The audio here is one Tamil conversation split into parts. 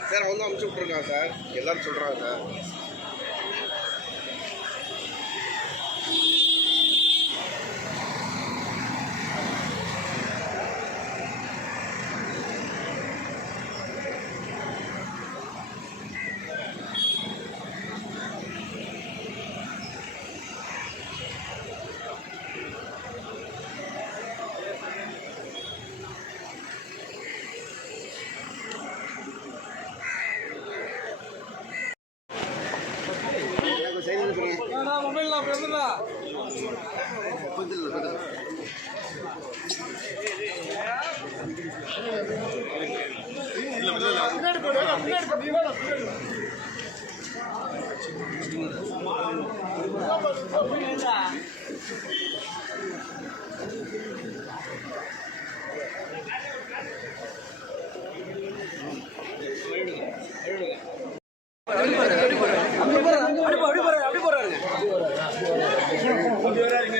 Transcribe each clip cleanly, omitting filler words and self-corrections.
சார் அவங்க அனுப்பிச்சி விட்ருக்காங்க சார், எல்லாரும் சொல்கிறாங்க சார்.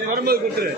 வரும்போது கொடுத்துரு.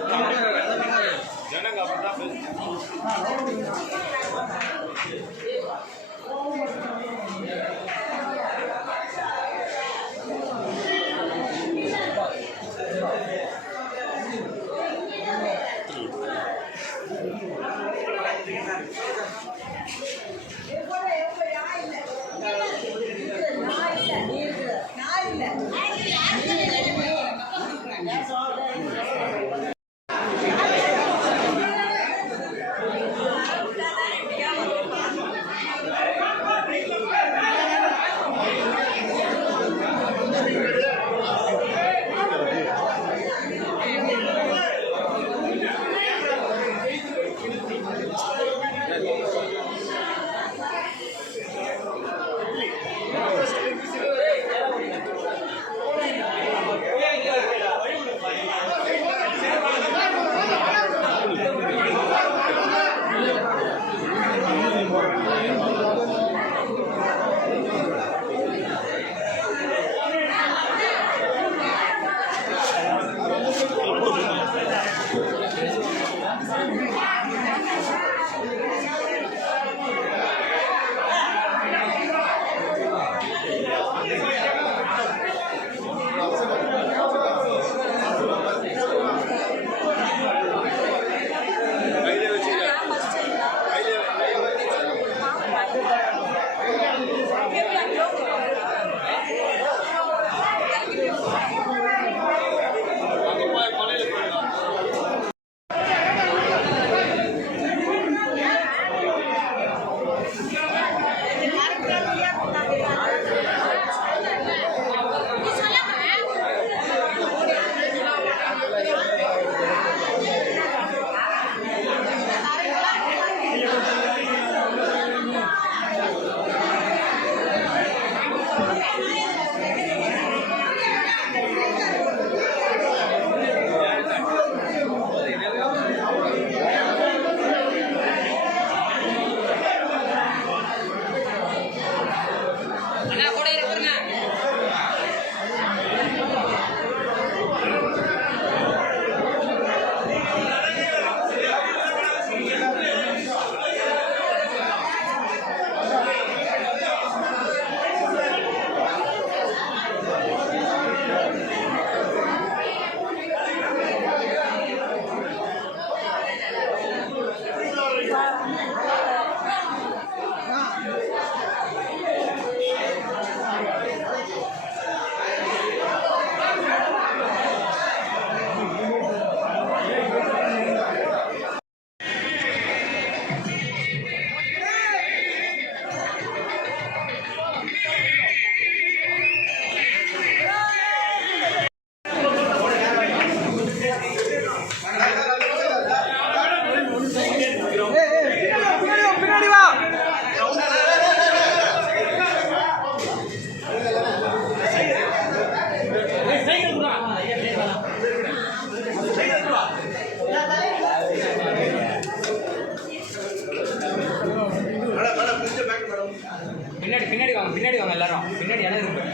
பின்னாடி வாங்க எல்லாரும் பின்னாடி இடம் இருக்கு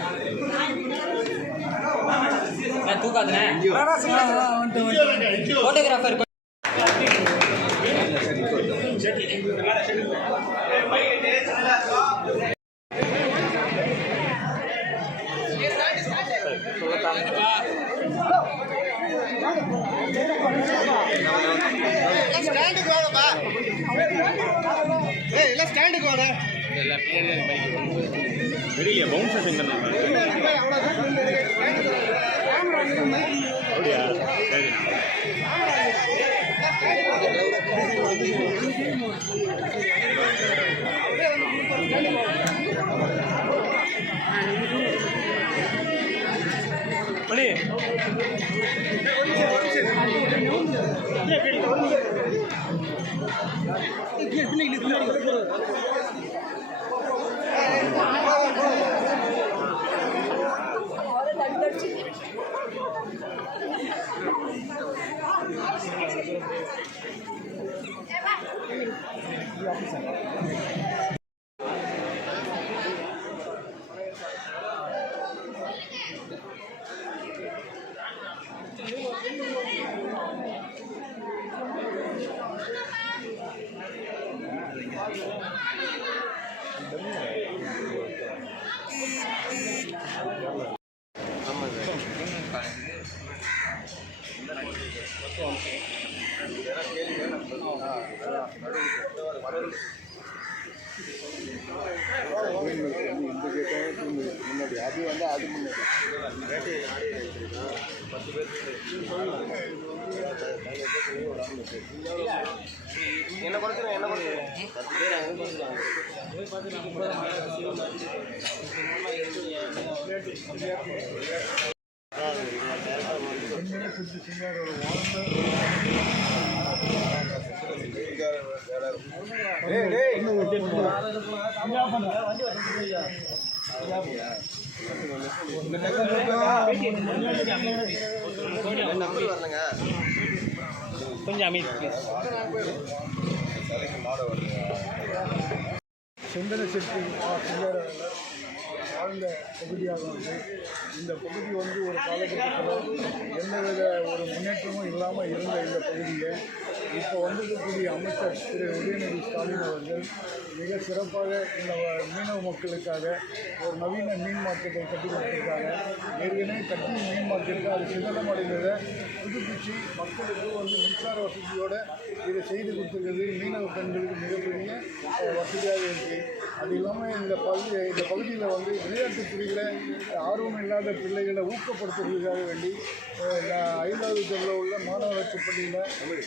தூக்காதுனே போட்டோகிராஃபர் ஸ்டாண்டுக்கு வாடா. வெளியே பவுன்சர் செஞ்சு அப்படியா சரி மணி முன்னாடி அது வந்து அது முன்னாடி என்ன குறைச்சிடும் என்ன குறைச்சிடும் 10 பேர் அங்கே கொஞ்சம் அமைதி செந்தன செட்டி சிங்கார வாழ்ந்த பகுதியாக வந்து இந்த பகுதி வந்து ஒரு காலகட்டத்தில் எந்தவித ஒரு முன்னேற்றமும் இல்லாமல் இருந்த இந்த பகுதியை இப்போ வந்திருக்கக்கூடிய அமைச்சர் திரு உதயநிதி ஸ்டாலின் அவர்கள் மிக சிறப்பாக இந்த மீனவ மக்களுக்காக ஒரு நவீன மீன் மார்க்கெட்டை கட்டி கொடுத்திருக்காங்க. ஏற்கனவே கட்டி மீன் மார்க்கெட்டு அது சிதலம் அடைந்ததை புதுப்பிச்சு மக்களுக்கு வந்து மின்சார வசதியோடு இதை செய்து கொடுத்துருக்கிறது மீனவ பெண்களுக்கு மிகப்பெரிய வசதியாக இருக்குது. அது இல்லாமல் இந்த பகுதியில் வந்து விளையாட்டுத் துறையில் ஆர்வம் இல்லாத பிள்ளைகளை ஊக்கப்படுத்துறதுக்காக வேண்டி 5வது தெருவில் உள்ள மாநகராட்சி பள்ளியில்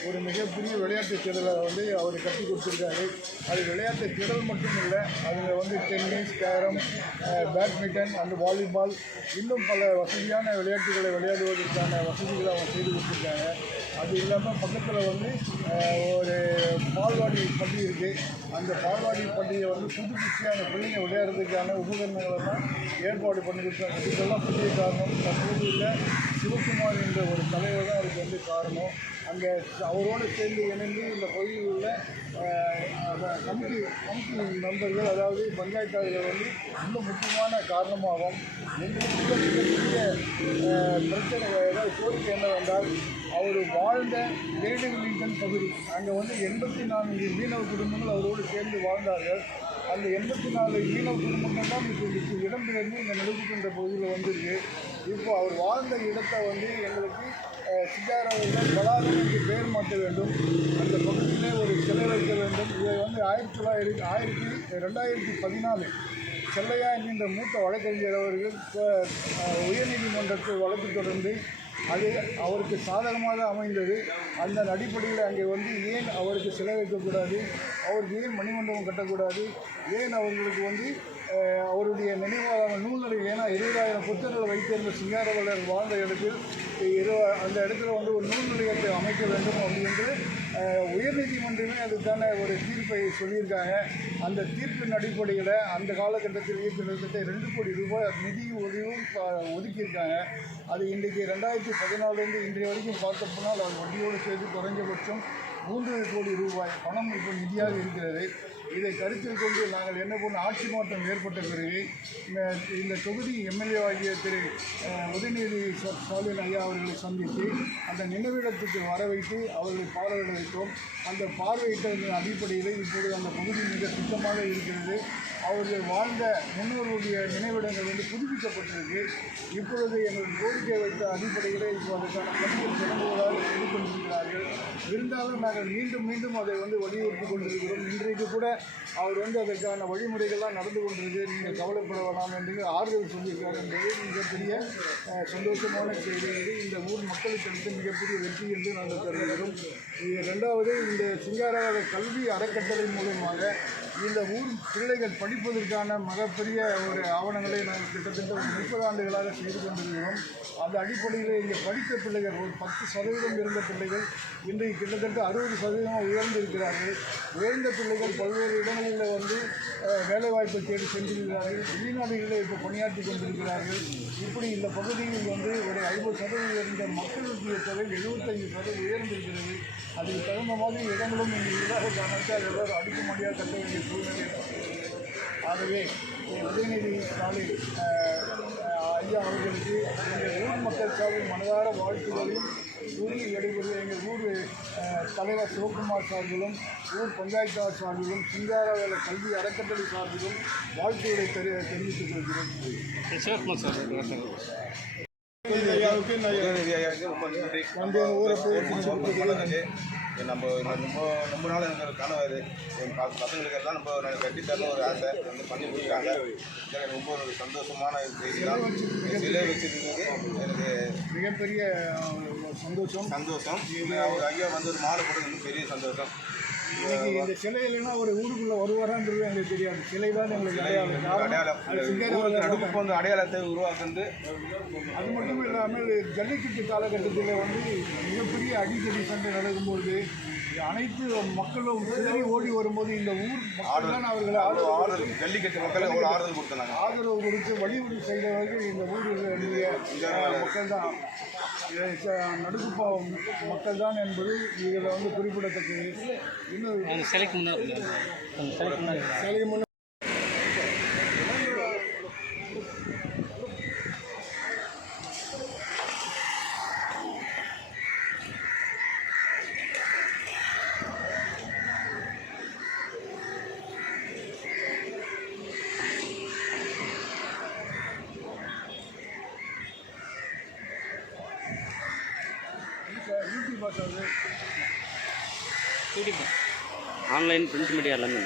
ஒரு மிகப்பெரிய விளையாட்டு திடலை வந்து அவர் கட்டி கொடுத்துருக்காரு. அது விளையாட்டு திடல் மட்டும் இல்லை, அதில் வந்து டென்னிஸ், கேரம், பேட்மிண்டன் அந்த வாலிபால் இன்னும் பல வசதியான விளையாட்டுகளை விளையாடுவதற்கான வசதிகளை அவங்க செய்து கொடுத்துருக்காங்க. அது இல்லாமல் பக்கத்தில் வந்து ஒரு பால்வாடி பள்ளி இருக்குது. அந்த பால்வாடி பள்ளியை வந்து புதுப்பிச்சு அந்த பிள்ளைங்க விளையாடுறதுக்கான உபகரணங்களெல்லாம் ஏற்பாடு பண்ணி கொடுத்தாங்க. இதுக்கெல்லாம் பெரிய காரணம் பகுதியில் சிவகுமார் என்ற ஒரு தலைவர் தான் அதுக்கு வந்து காரணம். அங்கே அவரோடு சேர்ந்து இணைந்து இந்த பகுதியில் உள்ள கமிட்டி மெம்பர்கள், அதாவது பஞ்சாயத்தாளர்கள் வந்து இன்னும் முக்கியமான காரணமாகும். எங்களுக்கு மிகப்பெரிய பிரச்சனை ஏதாவது கோரிக்கை என்னவென்றால், அவர் வாழ்ந்த டேவிங்டன் பகுதி அங்கே வந்து 84 மீனவ குடும்பங்கள் அவரோடு சேர்ந்து வாழ்ந்தார்கள். அந்த 84 மீனவ குடும்பங்கள் தான் இப்போ இடம்பெயர்ந்து இந்த நெடுக்குன்ற பகுதியில் வந்திருக்கு. இப்போ அவர் வாழ்ந்த இடத்தை வந்து எங்களுக்கு சிங்காரவர்கள் வளாகம் என்று பெயர் மாற்ற வேண்டும், அந்த பகுதியிலே ஒரு சிலை வைக்க வேண்டும். இதை வந்து 2014 செல்லையா என்கின்ற மூத்த வழக்கறிஞர் அவர்கள் உயர்நீதிமன்றத்தில் வழக்கு தொடர்ந்து அது அவருக்கு சாதகமாக அமைந்தது. அந்த அடிப்படையில் அங்கே வந்து ஏன் அவருக்கு சிலை வைக்கக்கூடாது, அவருக்கு ஏன் மணிமண்டபம் கட்டக்கூடாது, ஏன் அவர்களுக்கு வந்து அவருடைய நினைவாக நூல்நிலை, ஏன்னா 20,000 புத்தகங்களை வைத்திருந்த சிங்காரவேலர் வாழ்ந்த இடத்தில் அந்த இடத்துல வந்து ஒரு நூல் நிலையத்தை அமைக்க வேண்டும் அப்படி என்று உயர்நீதிமன்றமே அதுக்கான ஒரு தீர்ப்பை சொல்லியிருக்காங்க. அந்த தீர்ப்பின் அடிப்படையில் அந்த காலகட்டத்தில் கிட்டத்தட்ட 2 கோடி ரூபாய் நிதி உதவியும் ஒதுக்கியிருக்காங்க. அது இன்றைக்கு 2014 இன்றைய வரைக்கும் பார்க்க போனால் அது வட்டியோடு சேர்த்து குறைஞ்சபட்சம் 3 கோடி ரூபாய் பணம் இப்போ நிதியாக இருக்கிறது. இதை கருத்தில் கொண்டு நாங்கள் என்ன பண்ண ஆட்சி மாற்றம் ஏற்பட்ட பிறகு இந்த தொகுதி எம்எல்ஏ ஆகிய திரு உதயநிதி ஸ்டாலின் ஐயா அவர்களை சந்தித்து அந்த நினைவிடத்துக்கு வர வைத்து அவர்களை பார்வையிட வைத்தோம். அந்த பார்வையிட்டதன் அடிப்படையில் இப்பொழுது அந்த பகுதி மிக சுத்தமாக இருக்கிறது. அவர்கள் வாழ்ந்த முன்னோர்களுடைய நினைவிடங்கள் வந்து புதுப்பிக்கப்பட்டிருக்கு. இப்பொழுது எங்கள் கோரிக்கை வைத்த அடிப்படையில் இப்போ அதற்கான பணிகள் தொடங்குவதாக செய்து கொண்டிருக்கிறார்கள். இருந்தாலும் நாங்கள் மீண்டும் அதை வந்து வலியுறுத்தி கொண்டிருக்கிறோம். இன்றைக்கு கூட அவர் வந்து அதற்கான வழிமுறைகள்லாம் நடந்து கொண்டிருக்கு, நீங்கள் கவலைப்பட வேணாம் என்று ஆறுதல் சொல்லியிருக்காரு என்பது மிகப்பெரிய சந்தோஷமான செய்தி. இது இந்த ஊர் மக்களுக்கு அடுத்து மிகப்பெரிய வெற்றி என்று நாங்கள் கருதுகிறோம். ரெண்டாவது, இந்த சிங்காரவேல கல்வி அறக்கட்டளை மூலமாக இந்த ஊர் பிள்ளைகள் படிப்பதற்கான மிகப்பெரிய ஒரு ஆவணங்களை நாங்கள் கிட்டத்தட்ட ஒரு 30 ஆண்டுகளாக செய்து கொண்டிருக்கிறோம். அந்த அடிப்படையில் இங்கே படித்த பிள்ளைகள் ஒரு 10% இருந்த பிள்ளைகள் இன்றைக்கு கிட்டத்தட்ட 60% உயர்ந்திருக்கிறார்கள். உயர்ந்த பிள்ளைகள் பல்வேறு இடங்களில் வந்து வேலைவாய்ப்பை தேடி சென்றிருக்கிறார்கள். வெளிநாடுகளில் இப்போ பணியாற்றி கொண்டிருக்கிறார்கள். இப்படி இந்த பகுதியில் வந்து ஒரு 50% இருந்த மக்களுடைய தொகை 75% உயர்ந்திருக்கிறது. அதுக்கு தகுந்த மாதிரி இடங்களும் இங்கே இல்லாத காரணத்தால் எல்லோரும் அடுக்குமாடியாக கட்ட வேண்டிய சூழ்நிலை ஏற்பட்டுள்ளது. ஆகவே உதயநிதி ஸ்டாலின் ஐயா அவர்களுக்கு எங்கள் ஊர் மக்கள் சார்பில் மனதார வாழ்த்துக்களையும் கூறி விடைபெறுவது எங்கள் ஊர் தலைவர் சிவகுமார் சார்பிலும் ஊர் பஞ்சாயத்தார் சார்பிலும் சிங்காரவேல கல்வி அறக்கட்டளை சார்பிலும் வாழ்த்துக்களை தெரிவித்துக் கொள்கிறேன். சிவகுமார் சார் ஐயாவுக்கு ரொம்ப நன்றி. வந்து ஊரை போய் நம்ம ரொம்ப நாள் எனக்கு கனவு என் பசங்களுக்கு எல்லாம் நம்ம கட்டித்தரணும் ஒரு ஆசை வந்து பண்ணி கொடுக்குறாங்க. எனக்கு ரொம்ப ஒரு சந்தோஷமான செய்தி தான். சிலை வச்சிருந்தது எனக்கு மிகப்பெரிய சந்தோஷம். அவர் ஐயா வந்து ஒரு மாலை போட்டது பெரிய சந்தோஷம். இன்னைக்கு இந்த சிலை இல்லைன்னா ஒரு ஊருக்குள்ளே வருவாரான்றது எங்களுக்கு தெரியாது. சிலை தான் எங்களுக்கு நடுப்புக்கு வந்து அடையாளத்தை உருவாக்குறது. அது மட்டும் இல்லாமல் ஜல்லிக்கட்டு காலகட்டத்தில் வந்து மிகப்பெரிய அடிக்கடி சண்டை நடக்கும்போது அனைத்து மக்களும் சிதறி ஓடி வரும்போது இந்த ஊர் மக்கள் தான் அவர்களை ஆறுதல் ஜல்லிக்கட்டு மக்கள் அவ்வளோ ஆறுதல் கொடுத்தாங்க. ஆதரவு கொடுத்து வழிமுறை செய்தவர்கள் இந்த ஊருடைய மக்கள் தான், நடுக்குப்பா மக்கள் தான் என்பது இதில் வந்து குறிப்பிடத்தக்கது. இன்னும் சிலைக்கு முன்னாடி சிலை முன்னாடி யூடியூப் பார்த்தாது ஆன்லைன் பிரிண்ட் மீடியா எல்லாமே